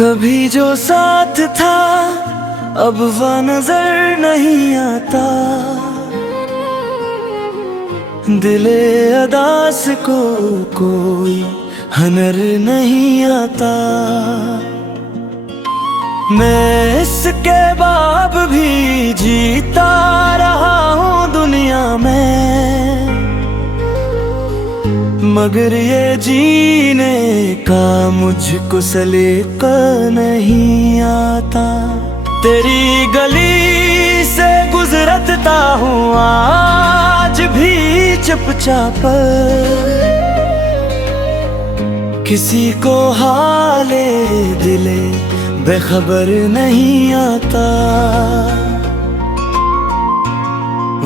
कभी जो साथ था अब वह नजर नहीं आता, दिले अदास को कोई हनर नहीं आता। मैं इसके बाब भी जीता रहा हूँ दुनिया में, मगर ये जीने का मुझको सलीका नहीं आता। तेरी गली से गुजरता हूँ आज भी चुपचाप, किसी को हाले दिले बेखबर नहीं आता।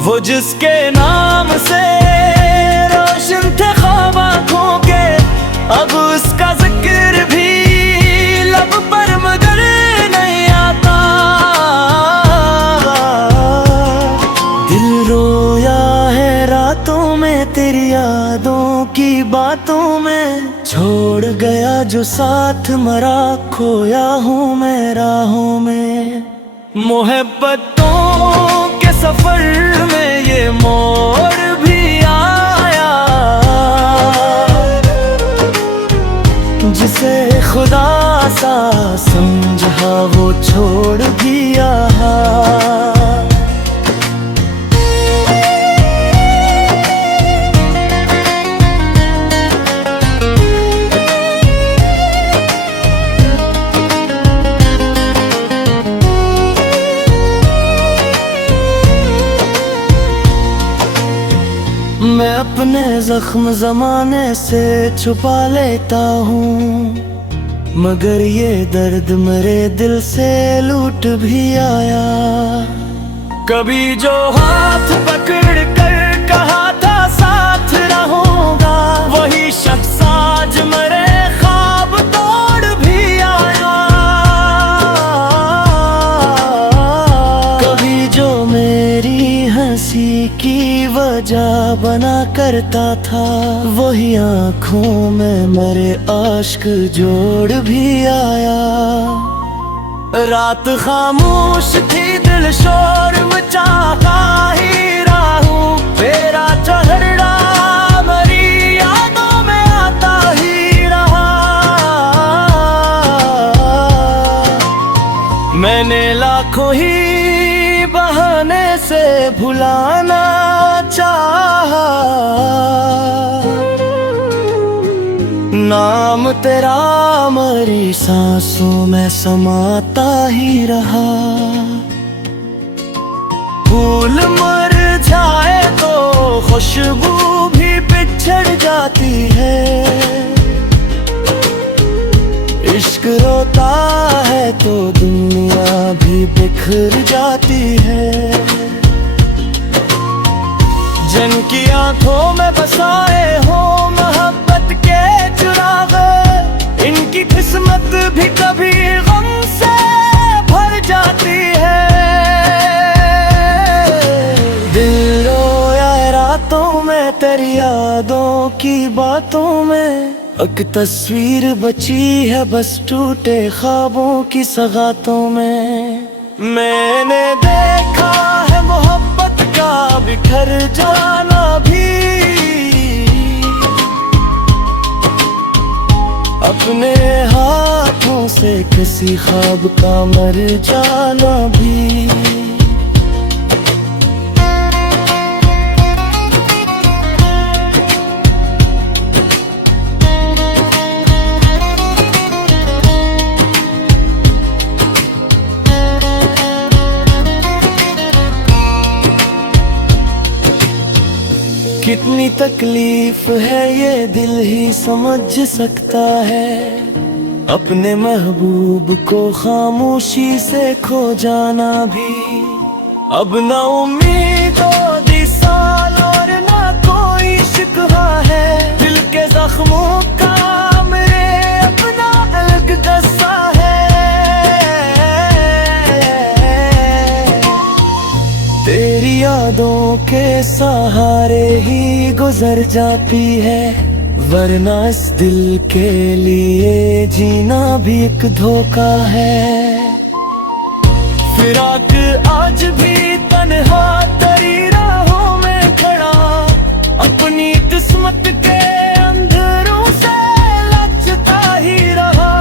वो जिसके नाम से रोशन थे ख्वाब आँखों के, अब उसका जिक्र भी लब पर मगर नहीं आता। दिल रोया है रातों में तेरी यादों की बातों में, छोड़ गया जो साथ मरा खोया हूँ मैं राहों में। मोहब्बतों के सफर में ये मोड़ भी आया, जिसे खुदा सा समझा वो छोड़ भी आया। मैं अपने जख्म जमाने से छुपा लेता हूँ, मगर ये दर्द मेरे दिल से लूट भी आया। कभी जो हाथ पकड़ कर कहा था साथ रहूंगा, वही शख्स आज मेरे ख्वाब तोड़ भी आया। कभी जो मेरी हंसी की वजह बना करता था, वही आँखों में मेरे आश्क जोड़ भी आया। रात खामोश थी दिल शोर मचा ही रहा हूँ, मेरा चेहरा मेरी यादों में आता ही रहा। मैंने लाखों ही बहाने से भुलाना चाहा, नाम तेरा मेरी सांसों में समाता ही रहा। फूल मर जाए तो खुशबू भी बिछड़ जाती है, इश्क रोता है तो दुनिया भी बिखर जाती है। जिनकी आंखों में बसाए हो मोहब्बत के चिराग, इनकी किस्मत भी कभी गम से भर जाती है। दिल रोया रातों में तेरी यादों की बातों में, एक तस्वीर बची है बस टूटे ख्वाबों की सगातों में। मैंने देखा है मोहब्बत का बिखर जाना भी, अपने हाथों से किसी ख्वाब का मर जाना भी। कितनी तकलीफ है ये दिल ही समझ सकता है, अपने महबूब को खामोशी से खो जाना भी। अब ना उम्मीद दी साल और ना कोई शिकवा है, दिल के जख्मों का मेरे अपना अलग गस्सा है। यादों के सहारे ही गुजर जाती है वरना इस दिल के लिए जीना भी एक धोखा है। फिराक आज भी तन्हा तेरी राहों में खड़ा, अपनी किस्मत के अंधेरों से लचता ही रहा।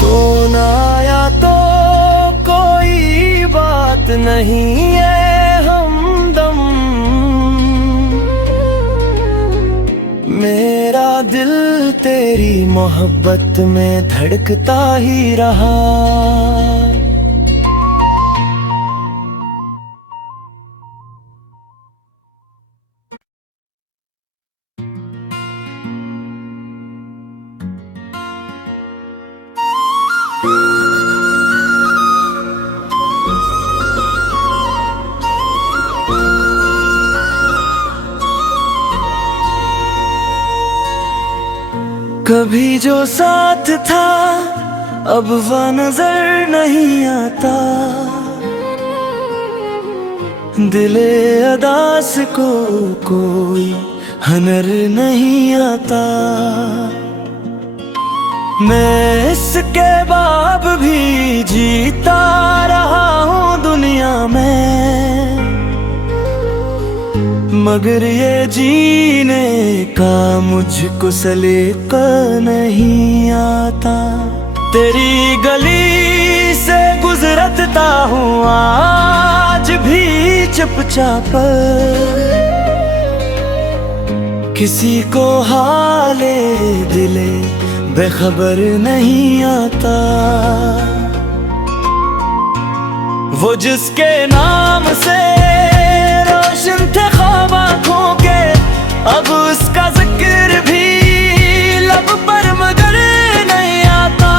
तो ना आया तो कोई बात नहीं है हमदम, मेरा दिल तेरी मोहब्बत में धड़कता ही रहा। कभी जो साथ था अब वह नजर नहीं आता, दिले अदास को कोई हनर नहीं आता। मैं इसके बाब भी जीता रहा हूँ दुनिया में, मगर ये जीने का मुझको सलीका नहीं आता। तेरी गली से गुजरता हूँ आज भी चुपचाप, किसी को हाले दिले बेखबर नहीं आता। वो जिसके नाम से रोशन थे ख्वाब आँखों के, अब उसका जिक्र भी लब पर मगर नहीं आता।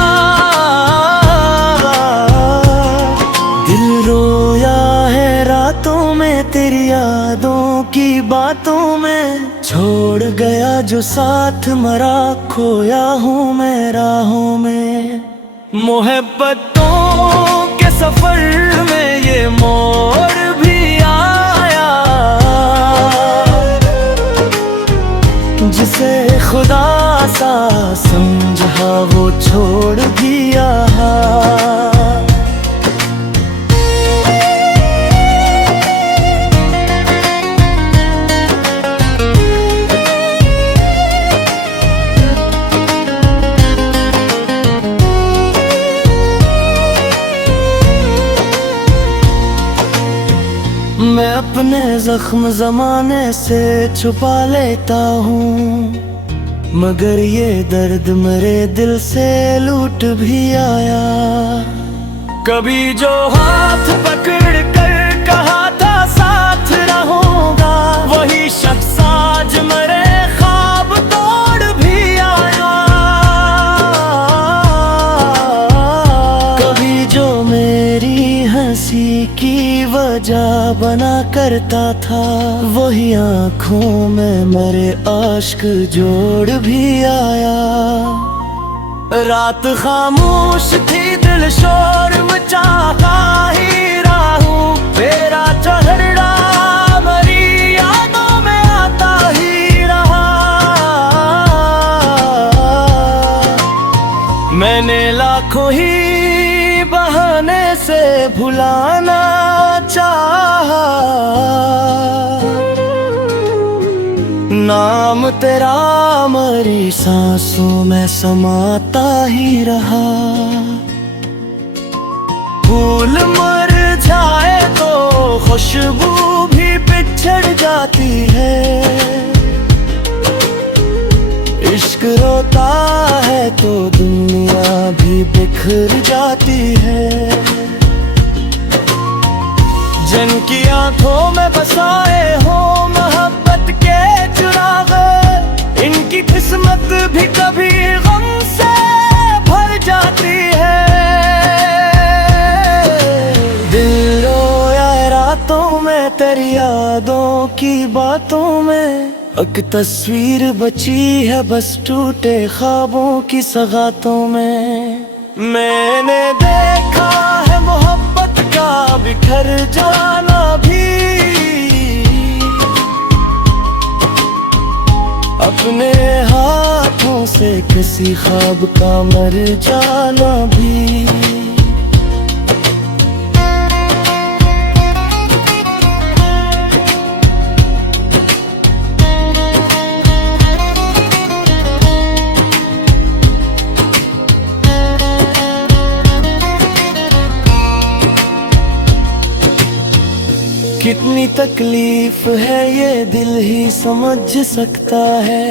दिल रोया है रातों में तेरी यादों की बातों में, छोड़ गया जो साथ मरा खोया हूँ मैं राहों में। मोहब्बतों के सफर में ये मोड़ भी आया, जिसे खुदा सा समझा वो छोड़ भी आया। मैं अपने जख्म जमाने से छुपा लेता हूँ, मगर ये दर्द मेरे दिल से लूट भी आया। कभी जो हाथ पकड़ कर कहा था साथ रहूंगा, वही शख्स आज मेरे ख्वाब तोड़ भी आया। कभी जो मेरी हंसी की वजह बना करता था, वही आँखों में मेरे आश्क जोड़ भी आया। रात खामोश थी दिल शोर मचा ही रहा हूँ, मेरा चेहरा मेरी यादों में आता ही रहा। मैंने लाखों ही बहाने से भुलाना चाहा, नाम तेरा मेरी सांसों में समाता ही रहा। फूल मर जाए तो खुशबू भी बिछड़ जाती है, इश्क रोता है तो दुनिया भी बिखर जाती है। जिनकी आंखों में बसाए हो मोहब्बत के चिराग, इनकी किस्मत भी कभी गम से भर जाती है। दिल रोया रातों में तेरी यादों की बातों में, एक तस्वीर बची है बस टूटे ख्वाबों की सगातों में। मैंने देखा है मोहब्बत का बिखर जाना भी, अपने हाथों से किसी ख्वाब का मर जाना भी। कितनी तकलीफ है ये दिल ही समझ सकता है,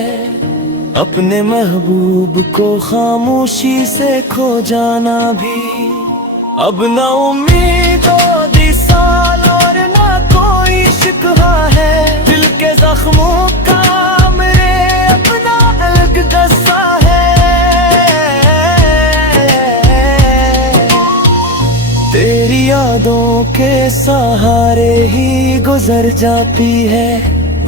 अपने महबूब को खामोशी से खो जाना भी। अब न उम्मीदों दी साल और न कोई शिकवा है, दिल के जख्मों का मेरे अपना अलग गस्सा है। तेरी यादों के सहारे ही गुजर जाती है,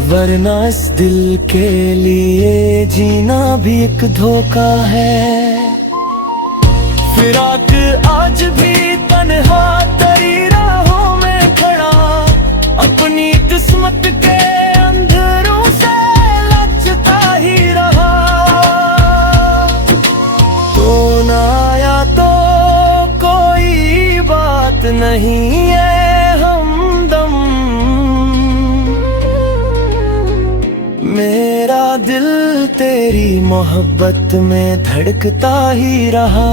वरना इस दिल के लिए जीना भी एक धोखा है। फिराक आज भी तन्हा तेरी राहों में खड़ा, अपनी किस्मत के अंधेरों से लचता ही रहा। तो ना आया तो कोई बात नहीं है हमदम, मेरा दिल तेरी मोहब्बत में धड़कता ही रहा।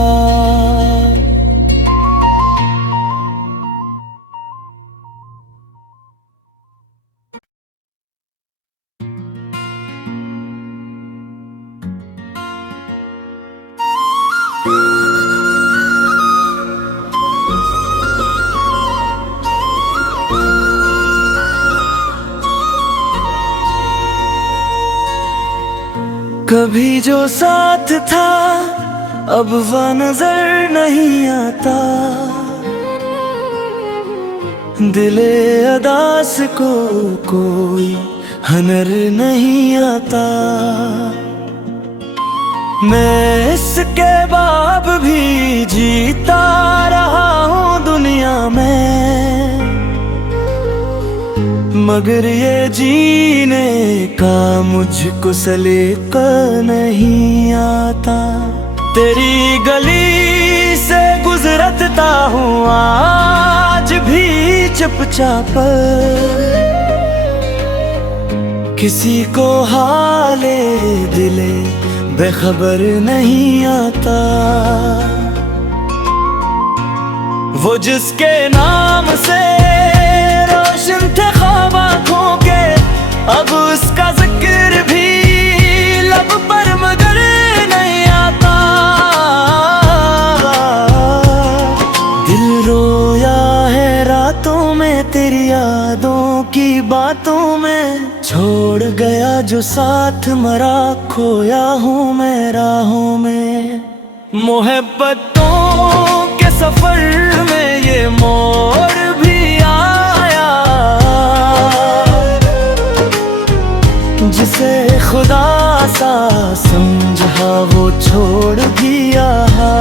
कभी जो साथ था अब वह नजर नहीं आता, दिले अदास को कोई हनर नहीं आता। मैं इसके बाब भी जीता रहा हूँ दुनिया में, मगर ये जीने का मुझको सलीका नहीं आता। तेरी गली से गुजरता हूँ आज भी चुपचाप, किसी को हाले दिले बेखबर नहीं आता। वो जिसके नाम से रोशन थे ख्वाब आँखों के, अब उसका जिक्र भी लब पर मगर नहीं आता। दिल रोया है रातों में तेरी यादों की बातों में, छोड़ गया जो साथ मरा खोया हूँ मैं राहों में। मोहब्बतों के सफर में ये मोड़ भी आया, जिसे खुदा सा समझा वो छोड़ भी आया।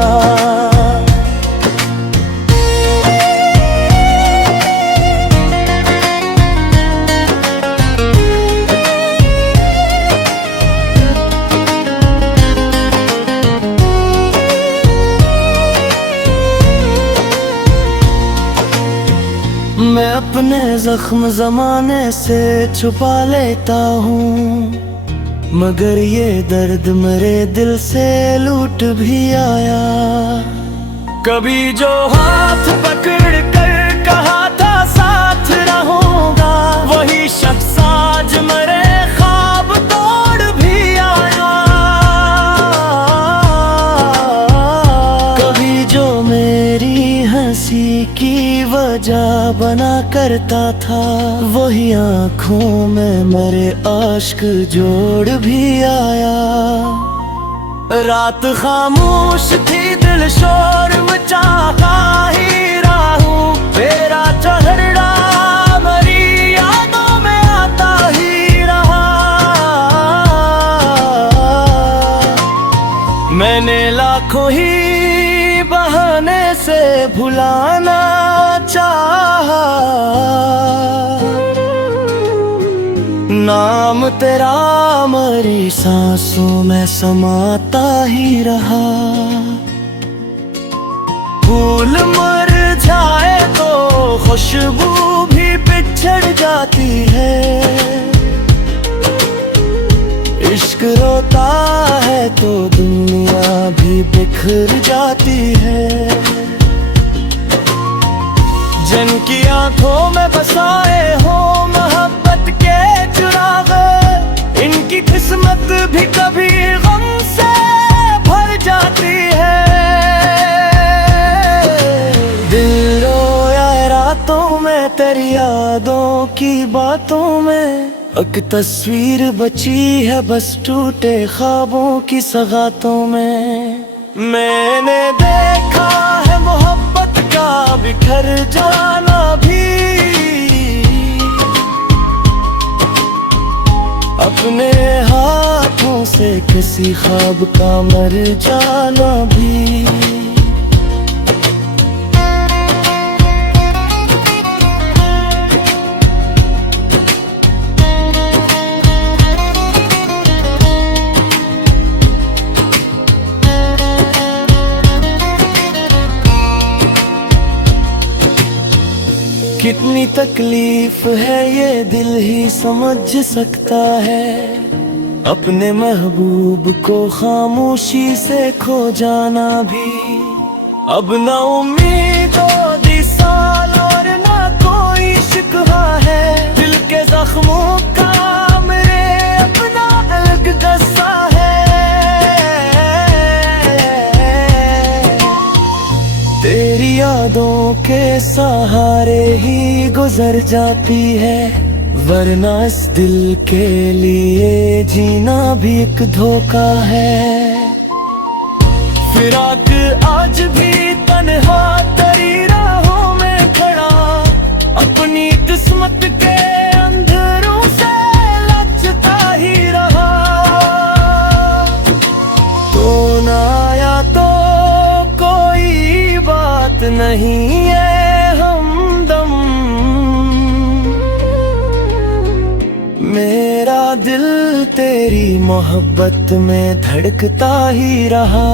मैं अपने जख्म जमाने से छुपा लेता हूँ, मगर ये दर्द मेरे दिल से लूट भी आया। कभी जो हाथ पकड़ कर कहा था साथ रहूंगा, वही शख्स आज मेरे ख्वाब तोड़ भी आया। कभी जो मेरी हंसी की वजह बना करता था, वही आँखों में मेरे आश्क जोड़ भी आया। रात खामोश थी दिल शोर मचा ही रहा हूँ, मेरा चेहरा मेरी यादों में आता ही रहा। मैंने लाखों ही बहाने से भुलाना चाहा, नाम तेरा मेरी सांसों में समाता ही रहा। फूल मर जाए तो खुशबू भी बिछड़ जाती है। इश्क रोता है तो दुनिया भी बिखर जाती है। जिनकी आंखों में बसाए हो मोहब्बत के चिराग, इनकी किस्मत भी कभी गम से भर जाती है। दिल रोया रातों में तेरी यादों की बातों में, एक तस्वीर बची है बस टूटे ख्वाबों की सगातों में। मैंने देखा है मोहब्बत का बिखर जाना भी, अपने हाथों से किसी ख्वाब का मर जाना भी। कितनी तकलीफ है ये दिल ही समझ सकता है, अपने महबूब को खामोशी से खो जाना भी। अब ना उम्मीदों दी साल और ना कोई शिकवा है, दिल के जख्मों का मेरे अपना अलग गस्सा है। तेरी यादों के सहारे ही गुजर जाती है, वरना इस दिल के लिए जीना भी एक धोखा है। फिराक आज भी तन्हा तेरी राहों में खड़ा, अपनी किस्मत के अंधेरों से लचता ही रहा। तो ना आया तो कोई बात नहीं है हमदम, मेरा दिल तेरी मोहब्बत में धड़कता ही रहा।